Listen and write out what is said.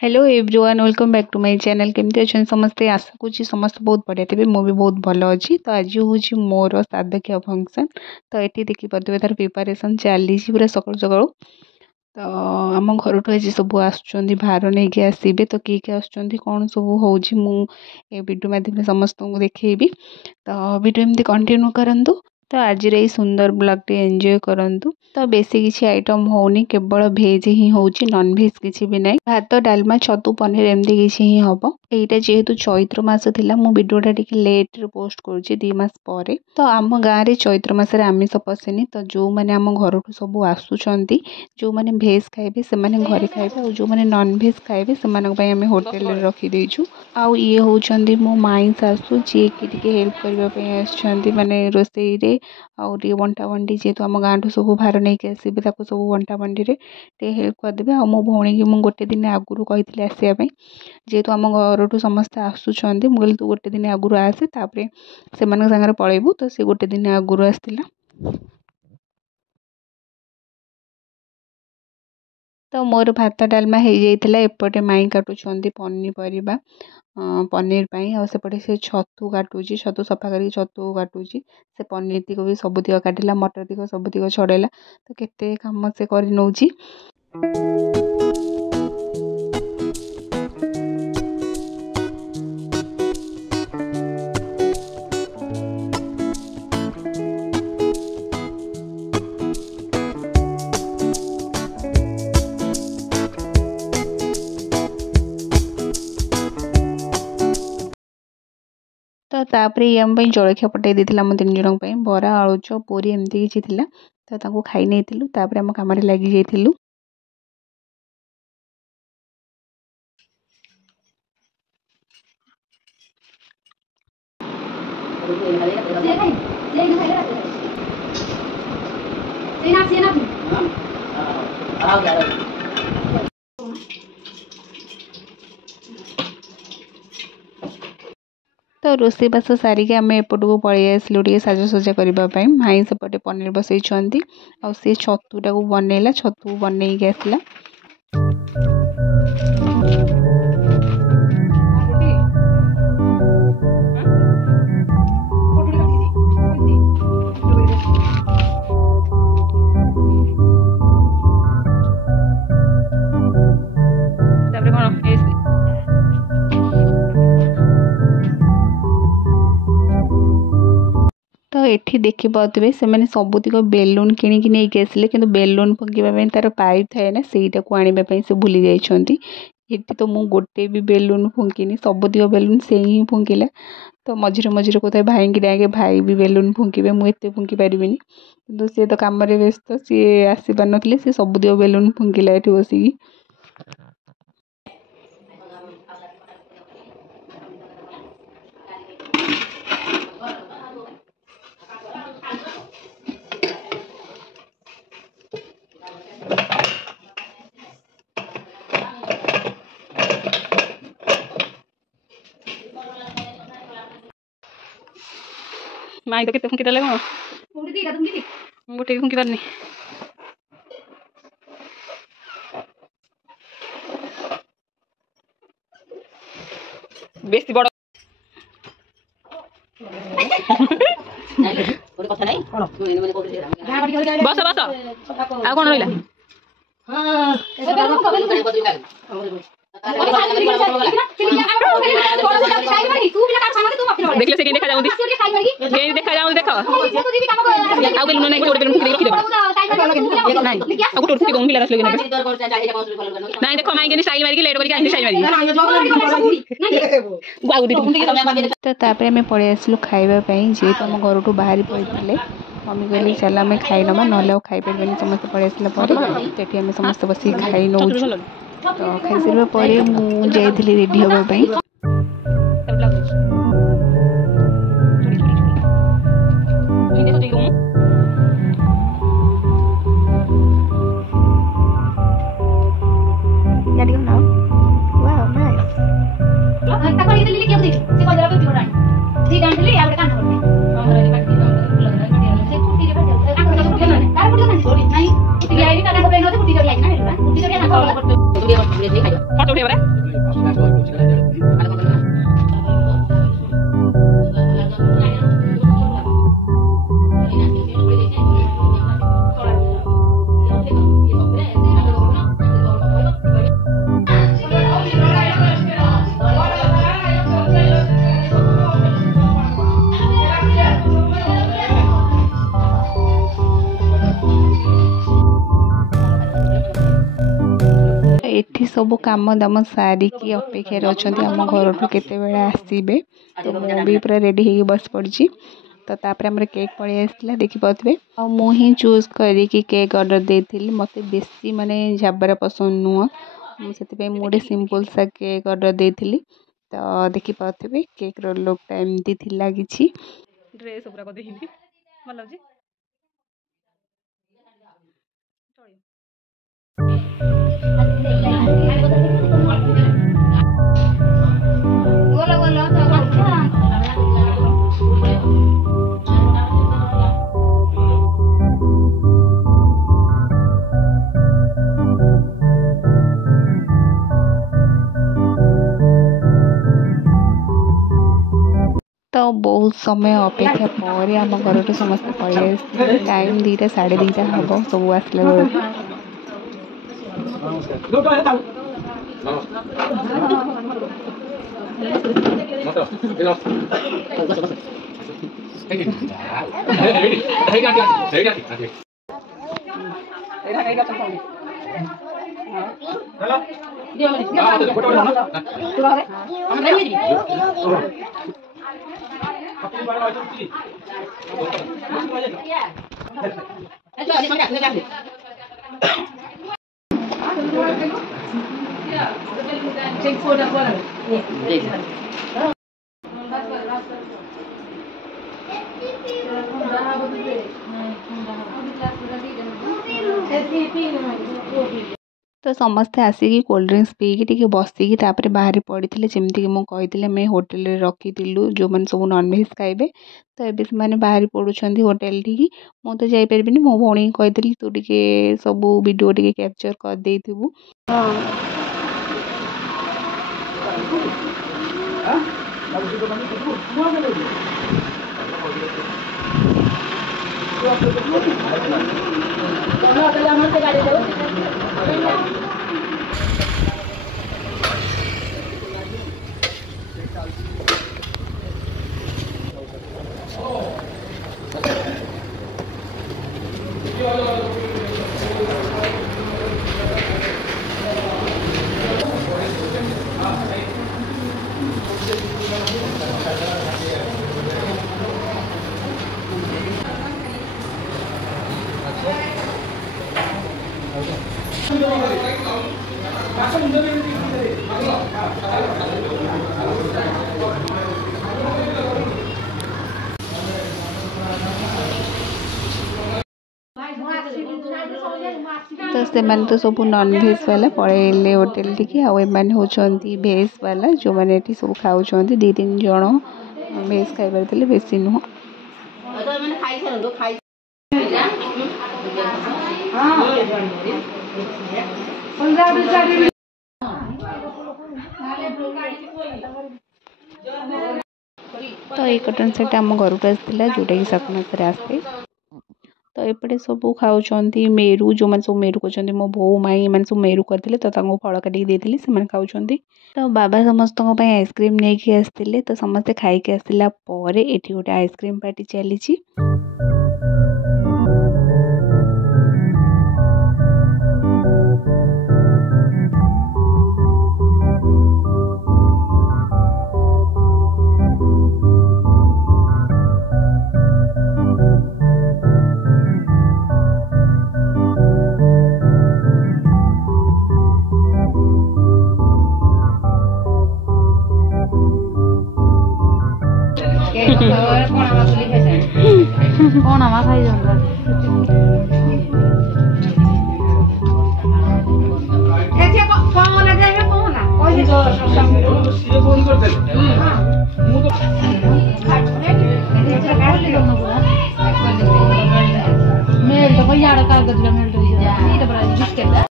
hello everyone welcome back to my channel केमती अच्छा समस्ते आशा करूँ समस्त बहुत बढ़िया थे मुझे बहुत भल अच्छी तो आज हूँ मोर सादक्य फंक्शन तो ये देखिपे तार प्रिपारेसन चली पूरा सका सका तो आम घर ठू आज सब आसुँच भार नहीं कि आसबे तो किए आसुँच कौन सब हो वीडियो मध्यम समस्त को देखी तो वीडियो एमती कंटिन्यू करंतु तो आज ये सुंदर ब्लॉग टे एंजॉय करंतु तो बेसी किसी आइटम होनी केवल भेज ही होची नॉन भेज किसी भी नहीं भात डालमा छतु पनीर एमती किसी ही हम यहाँ जेहेतु चैत्र मास थिला मु वीडियोटा टिके लेट रे पोस्ट करुच्ची 2 मास पर तो आम गाँव में चैत्र मासरे आमिष पशेनी तो जो मैंने आम घर ठू सब आसुँच जो मैंने भेज खाइबे से घरे खाइबे और जो मैंने नॉन भेज खाइबे से होटेल रे रखी देइछु आउ ये होचंदी मो माई सासु जी की टिके हेल्प करबा आछंती माने रोसई रे और ये बंटा बंटी जेहेतु आम गाँव ठू सब भार नहीं कि आसबे सब बंटा बंटी रे टे हेल्प करदेबे आ मो भौणी की मुझे गोटे दिन आगुरी कही आसवाई जेहेतु आम घर ठू समस्ते आसुँच मुझे तू गोटे दिन आगुरी आसे तापर से सागर पलैबू तो सी गोटे दिन आगुरी आसला तो मोर भात डालमा हो जाइए एपटे माई काटुंट पनीपरिया पनीर पाई आ सेपटे से छतु काटुची छतु सफा कर छतु काटुची से पनीर तिक भी सबुतिक काटिला मटर तिक सबुतिक छड़ेला तो केते काम से कर नौची तो तापर ये आम जलखिया पटई देती आम 3 जन बरा आलुचप पूरी एमती किसी तो खाई नहीं तापर आम कम लगी जाइलु तो रोषे बास सारिक आम एपटू पलि आसलु साजसजा करने माई सेपटे पनीर बसई आ सी छतुटा को बनैला छतु बनई आसला तो ये देखिपे से सबुतिक बेलून किणिकी नहीं आसिले कि बेलून फुंकवा तार पाइप थाए ना सेटा को आने से भूली जाइंट ये तो मु गोटे भी बेलून फुंकिनी सबुतिक बेलून से ही फुंकिला तो मझे मझे कहते भाई की डाके भाई भी बेलून फुंके मुझे फुंकी पारिनी कि सी तो कम व्यस्त सी आसी पार ना सी सबुतिक बेलून फुंकिला ये बसिकी माई तो केते फुंकी देले कौन गोटे फुंकी पारनी बेसी बड़ बस बस आ कौन रहा देखले से देखा जाऊ देखा जाऊ देख आउ बेलुन नहीं गोटे बेलुन फुकी रखि देबा नहीं आ गोटे फुकी मिला रसले नहीं देखो माई के स्टाइल मारी के लेट करके आइनी स्टाइल मारी तो तापर हमें पळे आसलु खाइबा पई जे तो हम घर ठू बाहरी पड़ते मम्मी कहली चल आम खाई नमा ना खाई पारे समस्त पड़े आसला तो आम समस्त बस खाई नौ तो खाई सारा पर मुझे रेडी हाँपाई एठी सब काम दाम सारिकी अपेक्षार अच्छा आम घर केते बेला आसबे तो मुझे पूरा रेडी हो बस पड़ी तो तापर आम केक पलि आसला देखिपे आ मुझे चूज करी केक ऑर्डर देती मत बेसी माने झाबरा पसंद नुह से मुझे सिंपल सा केक ऑर्डर देती तो देखिपे केक रो लुकटा एमती थिला किछि ड्रेस पूरा को देखिनी भल लागी तो बहुत समय अपेक्षा पर आम घर समस्त पलि टाइम 2टा 2:30 हम सब आसला तो समस्ते आसिक कोल्ड ड्रिंक्स पीकी बसिकी बाहर पड़ी जमीक मुझे आम होटेल रखी जो मैंने सब नॉनवेज खाइबे तो ये से बाहर पड़ुंट होटेल टी मु तो जापरि मो भौणी कही तू टे सब वीडियो टे कैप्चर कर देथिबु तो से तो सब नॉनवेज वाला पड़े होटेल टी आने होती भेज वाला जो मैंने सब खाऊँ 2-3 जन भेज खाई बेसी नुह तो ये कटन सेट आम घर को आसाला जोटा कि सकमास आसे तो एपटे सब खाऊँ मेरू जो मैंने सब मेरू कर मो बो माई मैंने सब मेरू करते तो फल काटिक देती से खाऊँ तो बाबा समस्त आइसक्रीम नहीं आसते तो समस्ते खाई आसला ये गोटे आइसक्रीम पार्टी चली कौन आवा खाई जाऊंगा ऐसे कौन लगा है कौन ना कोई तो ये फोन कर दे मु तो मेल तो कोई यार कागज में मेल तो ये तो बड़ा जिसके